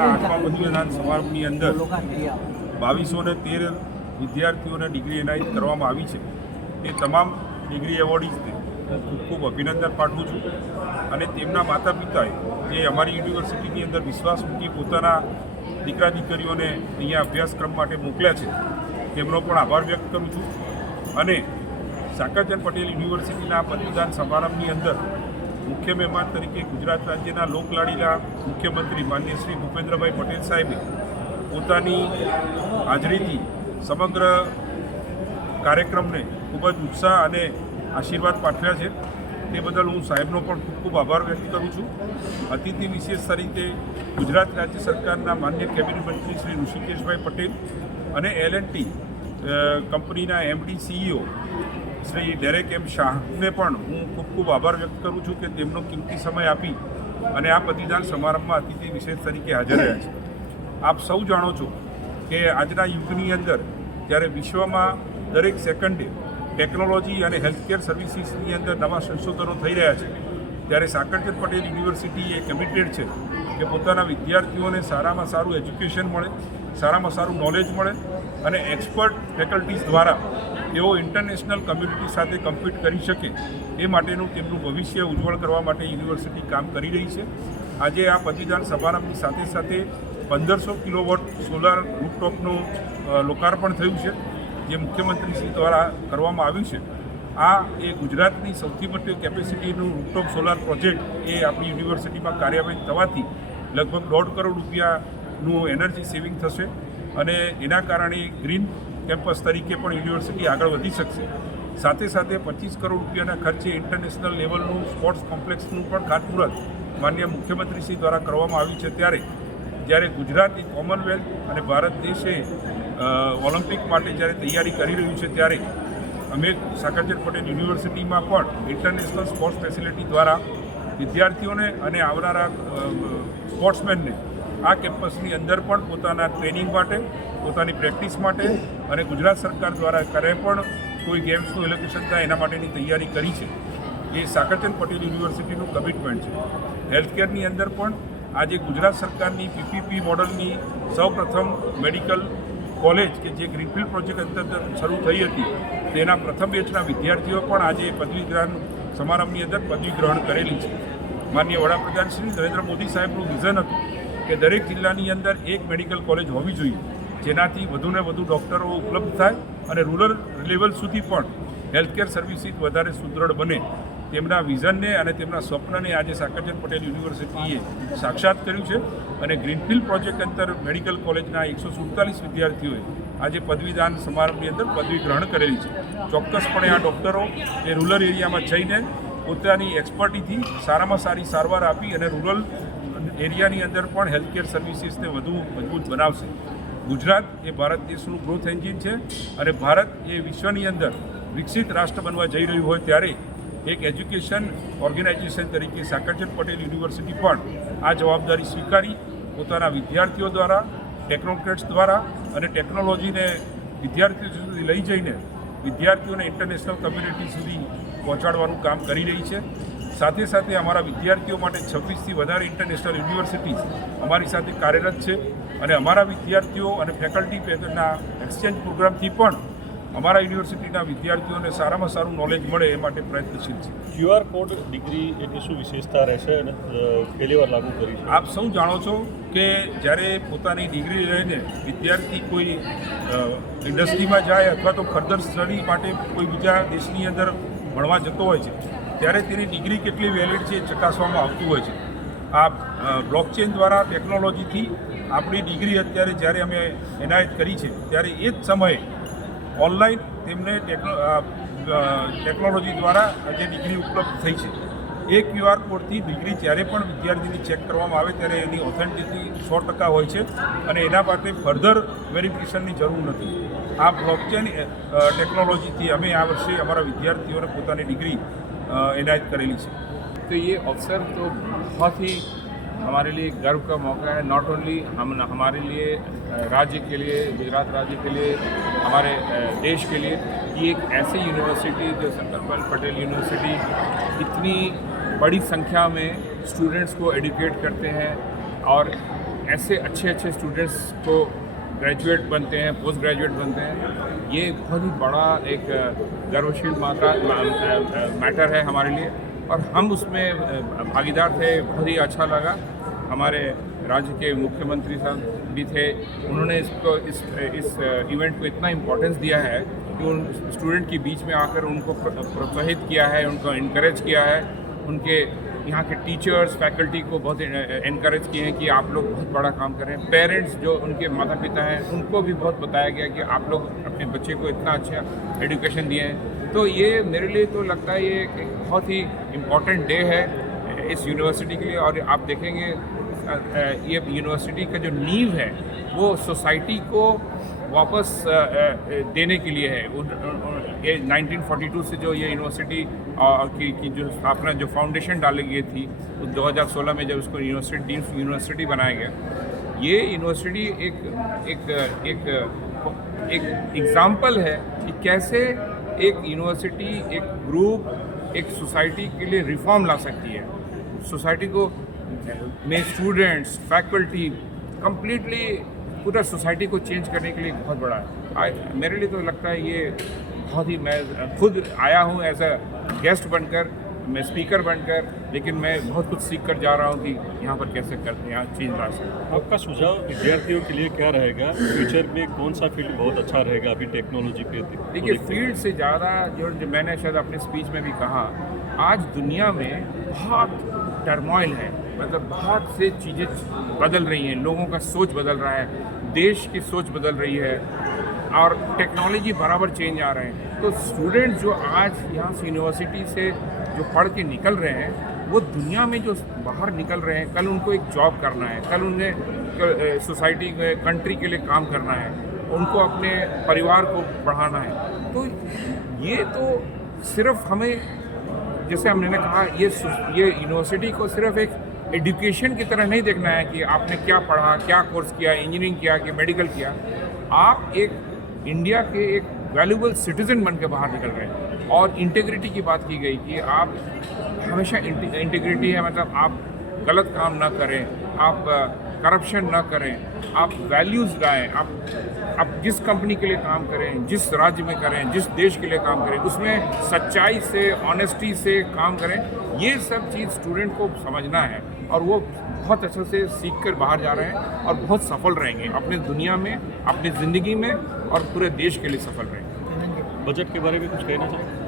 આઠમા પદવીદાન સમારંભની અંદર 2213 વિદ્યાર્થીઓને ડિગ્રી એનાયત કરવામાં આવી છે. એ તમામ ડિગ્રી એવોર્ડીઝને હું ખૂબ અભિનંદન પાઠવું છું અને તેમના માતા પિતાએ જે અમારી યુનિવર્સિટીની અંદર વિશ્વાસ મૂકી પોતાના દીકરા દીકરીઓને અહીંયા અભ્યાસક્રમ માટે મોકલ્યા છે તેમનો પણ આભાર વ્યક્ત કરું છું. અને સાકરચંદ પટેલ યુનિવર્સિટીના પદવીદાન સમારંભની અંદર મુખ્ય મહેમાન તરીકે ગુજરાત રાજ્યના લોકલાડીલા મુખ્યમંત્રી માનનીય શ્રી ભૂપેન્દ્રભાઈ પટેલ સાહેબે પોતાની હાજરીથી સમગ્ર કાર્યક્રમને ખૂબ જ ઉત્સાહ અને આશીર્વાદ પાઠવ્યા છે. તે બદલ હું સાહેબનો પણ ખૂબ ખૂબ આભાર વ્યક્ત કરું છું. અતિથિ વિશેષ તરીકે ગુજરાત રાજ્ય સરકારના માન્ય કેબિનેટ મંત્રી શ્રી ઋષિકેશભાઈ પટેલ અને L&T કંપનીના MD CEO Shri Derek M શાહને પણ હું ખૂબ ખૂબ આભાર વ્યક્ત કરું છું કે તેમનો કિંમતી સમય આપી અને આ પદવીદાન સમારંભમાં અતિથિ વિશેષ તરીકે હાજર રહ્યા છે. આપ સૌ જાણો છો કે આજના યુગની અંદર જ્યારે વિશ્વમાં દરેક સેકન્ડે ટેકનોલોજી અને હેલ્થકેર સર્વિસીસની અંદર નવા સંશોધનો થઈ રહ્યા છે, ત્યારે સાકરચંદ પટેલ યુનિવર્સિટી એ કમિટેડ છે કે પોતાના વિદ્યાર્થીઓને સારામાં સારું એજ્યુકેશન મળે, સારામાં સારું નોલેજ મળે અને એક્સપર્ટ ફેકલ્ટીઝ દ્વારા તેઓ ઇન્ટરનેશનલ કમ્યુનિટી સાથે કમ્પીટ કરી શકે એ માટેનું તેમનું ભવિષ્ય ઉજ્જવળ કરવા માટે યુનિવર્સિટી કામ કરી રહી છે. આજે આ પદવીદાન સમારંભની સાથે સાથે 1500 કિલોવોટ સોલાર રૂફટોપનું લોકાર્પણ થયું છે, જે મુખ્યમંત્રીશ્રી દ્વારા કરવામાં આવ્યું છે. આ એ ગુજરાતની સૌથી મોટી કેપેસિટીનું રૂફટોપ સોલાર પ્રોજેક્ટ એ આપણી યુનિવર્સિટીમાં કાર્યવાહી થવાથી લગભગ 1.5 કરોડ રૂપિયાનું એનર્જી સેવિંગ થશે અને એના કારણે ગ્રીન કેમ્પસ તરીકે પણ યુનિવર્સિટી આગળ વધી શકશે. સાથે સાથે 25 કરોડ રૂપિયાના ખર્ચે ઇન્ટરનેશનલ લેવલનું સ્પોર્ટ્સ કોમ્પ્લેક્સનું પણ ખાતમુહૂર્ત માનનીય મુખ્યમંત્રીશ્રી દ્વારા કરવામાં આવ્યું છે. જ્યારે ગુજરાત એ કોમનવેલ્થ અને ભારત દેશે ઓલિમ્પિક માટે જ્યારે તૈયારી કરી રહ્યું છે, ત્યારે અમે સાકરચંદ પટેલ યુનિવર્સિટીમાં પણ ઇન્ટરનેશનલ સ્પોર્ટ્સ ફેસિલિટી દ્વારા વિદ્યાર્થીઓને અને આવનારા સ્પોર્ટ્સમેનને આ કેમ્પસની અંદર પણ પોતાના ટ્રેનિંગ માટે, પોતાની પ્રેક્ટિસ માટે અને ગુજરાત સરકાર દ્વારા ક્યારે પણ કોઈ ગેમ્સનું એલોકેશન થાય એના માટેની તૈયારી કરી છે. એ સાકરચંદ પટેલ યુનિવર્સિટીનું કમિટમેન્ટ છે. હેલ્થકેરની અંદર પણ આજે ગુજરાત સરકારની PPP મોડલની સૌપ્રથમ મેડિકલ કોલેજ કે જે ગ્રીનફિલ્ડ પ્રોજેક્ટ અંતર્ગત શરૂ થઈ હતી, તેના પ્રથમ બેચના વિદ્યાર્થીઓ પણ આજે પદવીદાન સમારંભની અંદર પદવી ગ્રહણ કરેલી છે. માનનીય વડાપ્રધાન શ્રી નરેન્દ્ર મોદી સાહેબનું વિઝન હતું કે દરેક જિલ્લાની અંદર એક મેડિકલ કોલેજ હોવી જોઈએ, જેનાથી વધુને વધુ ડૉક્ટરો ઉપલબ્ધ થાય અને રૂરલ લેવલ સુધી પણ હેલ્થકેર સર્વિસીસ વધારે સુદૃઢ બને. તેમના વિઝનને અને તેમના સ્વપ્નને આજે સાકરચંદ પટેલ યુનિવર્સિટીએ સાક્ષાત કર્યું છે અને ગ્રીનફિલ્ડ પ્રોજેક્ટ અંતર મેડિકલ કોલેજના 147 વિદ્યાર્થીઓએ આજે પદવીદાન સમારંભની અંદર પદવી ગ્રહણ કરેલી છે. ચોક્કસપણે આ ડૉક્ટરો એ રૂરલ એરિયામાં જઈને પોતાની એક્સપર્ટીથી સારામાં સારી સારવાર આપી અને રૂરલ એરિયાની અંદર પણ હેલ્થકેર સર્વિસીસને વધુ મજબૂત બનાવશે. ગુજરાત એ ભારત દેશનું ગ્રોથ એન્જિન છે અને ભારત એ વિશ્વની અંદર વિકસિત રાષ્ટ્ર બનવા જઈ રહ્યું હોય ત્યારે એક એજ્યુકેશન ઓર્ગેનાઇઝેશન તરીકે સાકરચંદ પટેલ યુનિવર્સિટી પણ આ જવાબદારી સ્વીકારી પોતાના વિદ્યાર્થીઓ દ્વારા, ટેકનોક્રેટ્સ દ્વારા અને ટેકનોલોજીને વિદ્યાર્થીઓ સુધી લઈ જઈને વિદ્યાર્થીઓને ઇન્ટરનેશનલ કમ્યુનિટી સુધી પહોંચાડવાનું કામ કરી રહી છે. સાથે સાથે અમારા વિદ્યાર્થીઓ માટે 26થી વધારે ઇન્ટરનેશનલ યુનિવર્સિટીઝ અમારી સાથે કાર્યરત છે અને અમારા વિદ્યાર્થીઓ અને ફેકલ્ટી પેદરના એક્સચેન્જ પ્રોગ્રામથી પણ અમારા યુનિવર્સિટીના વિદ્યાર્થીઓને સારામાં સારું નોલેજ મળે એ માટે પ્રયત્નશીલ છે. QR કોડ ડિગ્રી એની શું વિશેષતા રહેશે અને પહેલી વાર લાગુ કરી છે? આપ સૌ જાણો છો કે જ્યારે પોતાની ડિગ્રી લઈને વિદ્યાર્થી કોઈ ઇન્ડસ્ટ્રીમાં જાય અથવા તો ફર્ધર સ્ટડી માટે કોઈ બીજા દેશની અંદર ભણવા જતો હોય છે, ત્યારે તેની ડિગ્રી કેટલી વેલિડ છે એ ચકાસવામાં આવતું હોય છે. આ બ્લોકચેન દ્વારા ટેકનોલોજીથી આપણી ડિગ્રી અત્યારે જ્યારે અમે એનાયત કરી છે, ત્યારે એ જ સમયે ઓનલાઈન તેમને ટેકનોલોજી દ્વારા જે ડિગ્રી ઉપલબ્ધ થઈ છે, એ QR કોડથી ડિગ્રી જ્યારે પણ વિદ્યાર્થીની ચેક કરવામાં આવે ત્યારે એની ઓથેન્ટિટી 100% હોય છે અને એના માટે ફર્ધર વેરિફિકેશનની જરૂર નથી. આ બ્લોકચેન ટેકનોલોજીથી અમે આ વર્ષે અમારા વિદ્યાર્થીઓને પોતાની ડિગ્રી इनायत करेली है. तो ये अवसर तो बहुत ही हमारे लिए गर्व का मौका है. नॉट ओनली हमारे लिए राज्य के लिए, गुजरात राज्य के लिए, हमारे देश के लिए कि एक ऐसी यूनिवर्सिटी जो सरदार पटेल यूनिवर्सिटी इतनी बड़ी संख्या में स्टूडेंट्स को एडुकेट करते हैं और ऐसे अच्छे अच्छे स्टूडेंट्स को ग्रेजुएट बनते हैं, पोस्ट ग्रेजुएट बनते हैं, ये बहुत ही बड़ा एक गर्वशील मैटर है हमारे लिए और हम उसमें भागीदार थे। बहुत ही अच्छा लगा। हमारे राज्य के मुख्यमंत्री साहब भी थे, उन्होंने इसको इस इवेंट को इतना इम्पोर्टेंस दिया है कि उन स्टूडेंट के बीच में आकर उनको प्रोत्साहित किया है, उनको इनकरेज किया है। उनके यहाँ के टीचर्स, फैकल्टी को बहुत इनकरेज किए हैं कि आप लोग बहुत बड़ा काम करें। पेरेंट्स जो उनके माता पिता हैं उनको भी बहुत बताया गया कि आप लोग अपने बच्चे को इतना अच्छा एजुकेशन दिए हैं। तो ये मेरे लिए तो लगता है ये एक बहुत ही इम्पॉर्टेंट डे है इस यूनिवर्सिटी के लिए। और आप देखेंगे ये यूनिवर्सिटी का जो नींव है वो सोसाइटी को वापस देने के लिए है। ये 1942 से जो ये यूनिवर्सिटी की जो स्थापना, जो फाउंडेशन डाली गई थी, 2016 में जब उसको यूनिवर्सिटी बनाया गया, ये यूनिवर्सिटी एक एग्जाम्पल है कि कैसे एक यूनिवर्सिटी, एक ग्रुप, एक सोसाइटी के लिए रिफॉर्म ला सकती है। सोसाइटी को में स्टूडेंट्स, फैकल्टी कंप्लीटली पूरा सोसाइटी को चेंज करने के लिए बहुत बड़ा है। मेरे लिए तो लगता है ये बहुत ही, मैं खुद आया हूँ एज अ गेस्ट बनकर, मैं स्पीकर बनकर, लेकिन मैं बहुत कुछ सीख कर जा रहा हूँ कि यहाँ पर कैसे करते हैं, यहाँ चेंज ला सकते। आपका सुझाव विद्यार्थियों के लिए क्या रहेगा? फ्यूचर में कौन सा फील्ड बहुत अच्छा रहेगा अभी टेक्नोलॉजी पे? देखिए, फील्ड से ज़्यादा जो मैंने शायद अपने स्पीच में भी कहा, आज दुनिया में बहुत टर्मोइल है, मतलब बहुत से चीज़ें बदल रही हैं, लोगों का सोच बदल रहा है, देश की सोच बदल रही है और टेक्नोलॉजी बराबर चेंज आ रहे हैं। तो स्टूडेंट जो आज यहाँ से यूनिवर्सिटी से जो पढ़ के निकल रहे हैं, वो दुनिया में जो बाहर निकल रहे हैं, कल उनको एक जॉब करना है, कल उन्हें सोसाइटी में, कंट्री के लिए काम करना है, उनको अपने परिवार को बढ़ाना है। तो ये तो सिर्फ हमें, जैसे हमने कहा, ये यूनिवर्सिटी को सिर्फ एक एजुकेशन की तरह नहीं देखना है कि आपने क्या पढ़ा, क्या कोर्स किया, इंजीनियरिंग किया कि मेडिकल किया। आप एक इंडिया के एक वैल्यूबल सिटीजन बन के बाहर निकल रहे हैं। और इंटीग्रिटी की बात की गई कि आप हमेशा, इंटीग्रिटी है मतलब आप गलत काम ना करें, आप करप्शन ना करें, आप वैल्यूज़ लाएँ, आप जिस कंपनी के लिए काम करें, जिस राज्य में करें, जिस देश के लिए काम करें, उसमें सच्चाई से, ऑनेस्टी से काम करें। ये सब चीज़ स्टूडेंट को समझना है और वो बहुत अच्छे से सीख कर बाहर जा रहे हैं और बहुत सफल रहेंगे अपने दुनिया में, अपनी ज़िंदगी में और पूरे देश के लिए सफल रहेंगे। बजट के बारे में कुछ कहना चाहिए?